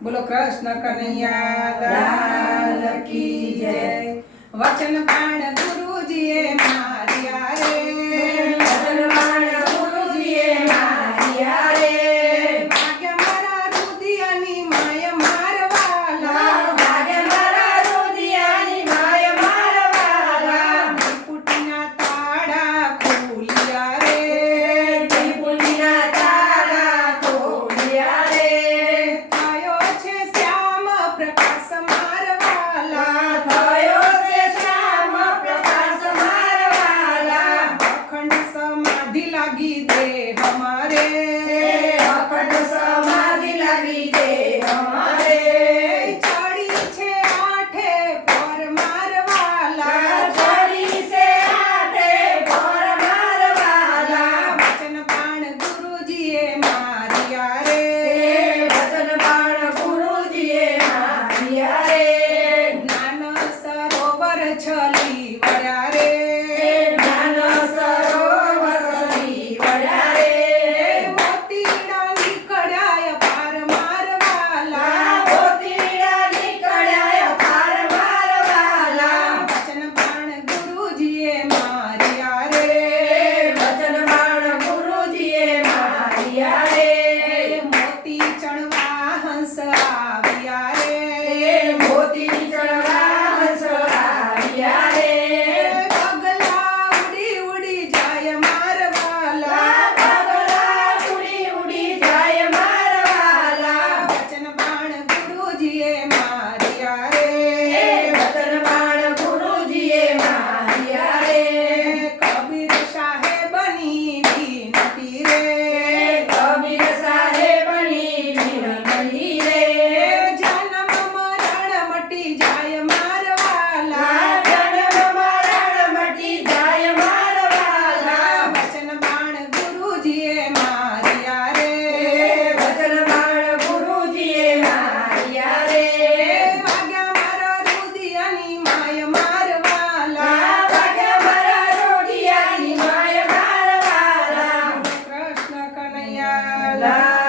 બોલો કૃષ્ણ કનૈયા લાલ જય. વચન પ્રાણ ગુરુજીએ માર્યા રે લાગી દે હમારે. અખંડ સમાધિ લાગી દે ચડી છે આઠે પર મારવાલા ચડી છે આઠે પર મારવાલા વચન પાણ ગુરુજીએ મટી જાય મારવાલા જન્મ મરણ મટી જાય મારવાલા વચન બાણ ગુરુજીએ માર્યા રે. વચન બાણ ગુરુજીએ માર્યા રે. વાગ્યા મારા રુદિયાની માય મારવાલા વાગ્યા મારા રુદિયાની માય મારવાલા કૃષ્ણ કનૈયા